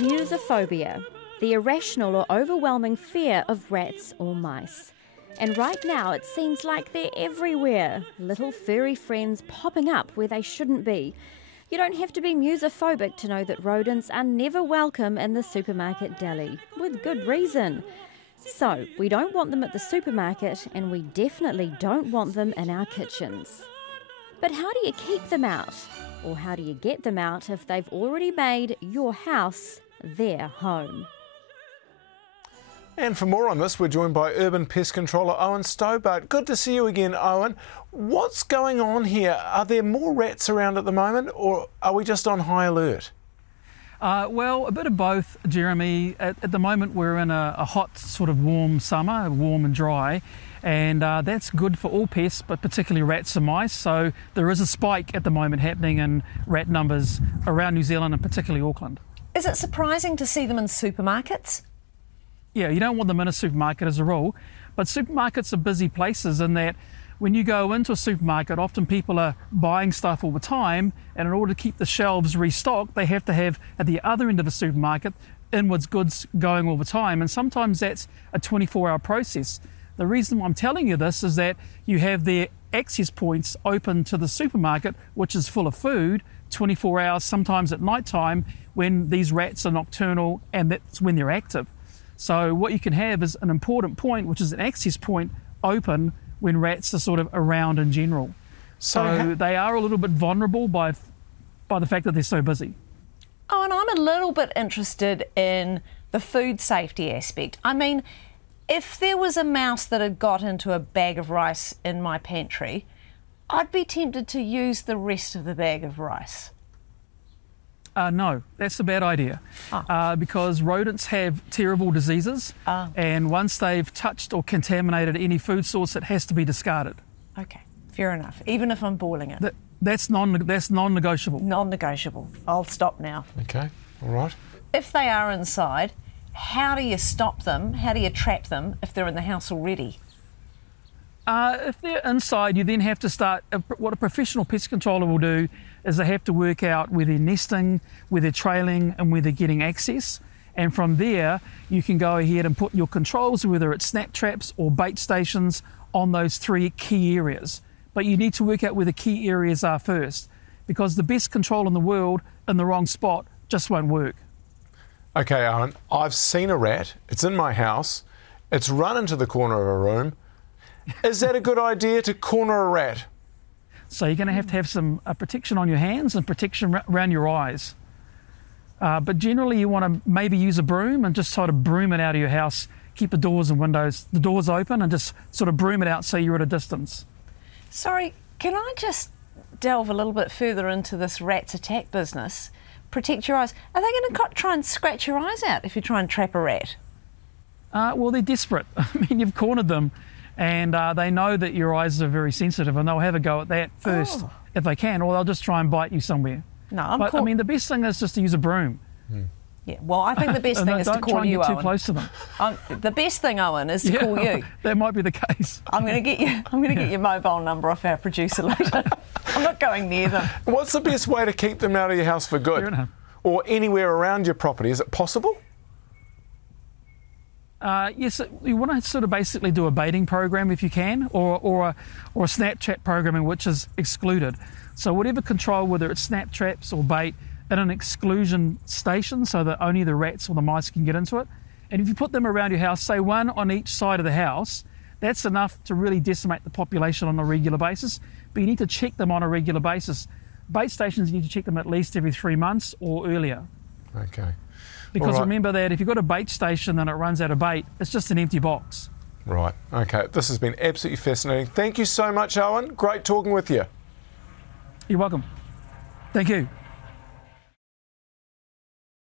Musophobia, the irrational or overwhelming fear of rats or mice. And right now it seems like they're everywhere, little furry friends popping up where they shouldn't be. You don't have to be musophobic to know that rodents are never welcome in the supermarket deli, with good reason. So, we don't want them at the supermarket, and we definitely don't want them in our kitchens. But how do you keep them out? Or how do you get them out if they've already made your house their home? And for more on this, we're joined by Urban Pest Controller Owen Stobart. Good to see you again, Owen. What's going on here? Are there more rats around at the moment, or are we just on high alert? Well, a bit of both, Jeremy. At the moment, we're in a hot, sort of warm summer, warm and dry, and that's good for all pests, but particularly rats and mice. So there is a spike at the moment happening in rat numbers around New Zealand and particularly Auckland. Is it surprising to see them in supermarkets? Yeah, you don't want them in a supermarket as a rule, but supermarkets are busy places in that when you go into a supermarket, often people are buying stuff all the time, and in order to keep the shelves restocked, they have to have, at the other end of the supermarket, inwards goods going all the time, and sometimes that's a 24-hour process. The reason I'm telling you this is that you have their access points open to the supermarket, which is full of food, 24 hours, sometimes at night time, when these rats are nocturnal, and that's when they're active. So what you can have is an important point, which is an access point, open when rats are sort of around in general. So they are a little bit vulnerable by the fact that they're so busy. Oh, and I'm a little bit interested in the food safety aspect. I mean, if there was a mouse that had got into a bag of rice in my pantry, I'd be tempted to use the rest of the bag of rice. No, that's a bad idea because rodents have terrible diseases and once they've touched or contaminated any food source, it has to be discarded. Okay, fair enough, even if I'm boiling it. That's non-negotiable. Non-negotiable. I'll stop now. Okay, all right. If they are inside, how do you stop them? How do you trap them if they're in the house already? If they're inside, you then have to start, what a professional pest controller will do is they have to work out where they're nesting, where they're trailing and where they're getting access. And from there, you can go ahead and put your controls, whether it's snap traps or bait stations, on those three key areas. But you need to work out where the key areas are first, because the best control in the world in the wrong spot just won't work. Okay, Owen, I've seen a rat. It's in my house. It's run into the corner of a room. Is that a good idea to corner a rat? So you're going to have some protection on your hands and protection around your eyes. But generally you want to maybe use a broom and just sort of broom it out of your house. Keep the doors and windows, the doors open, and just sort of broom it out so you're at a distance. Sorry, can I just delve a little bit further into this rats attack business? Protect your eyes. Are they going to try and scratch your eyes out if you try and trap a rat? Well, they're desperate. I mean, you've cornered them. And they know that your eyes are very sensitive, and they'll have a go at that first if they can, or they'll just try and bite you somewhere. No, but I mean, the best thing is just to use a broom. Yeah, well, I think the best thing is to call you, Owen. Don't try and get too close to them. The best thing, Owen, is to call you. That might be the case. I'm going to get you. I'm going to get your mobile number off our producer later. I'm not going near them. What's the best way to keep them out of your house for good, Fair enough. or anywhere around your property? Is it possible? Yes, you want to sort of basically do a baiting program if you can, or a snap trap programming, which is excluded. So whatever control, whether it's snap traps or bait, in an exclusion station so that only the rats or the mice can get into it. And if you put them around your house, say one on each side of the house, that's enough to really decimate the population on a regular basis. But you need to check them on a regular basis. Bait stations, you need to check them at least every 3 months or earlier. Okay. Because remember that if you've got a bait station and it runs out of bait, it's just an empty box. Right, okay. This has been absolutely fascinating. Thank you so much, Owen. Great talking with you. You're welcome. Thank you.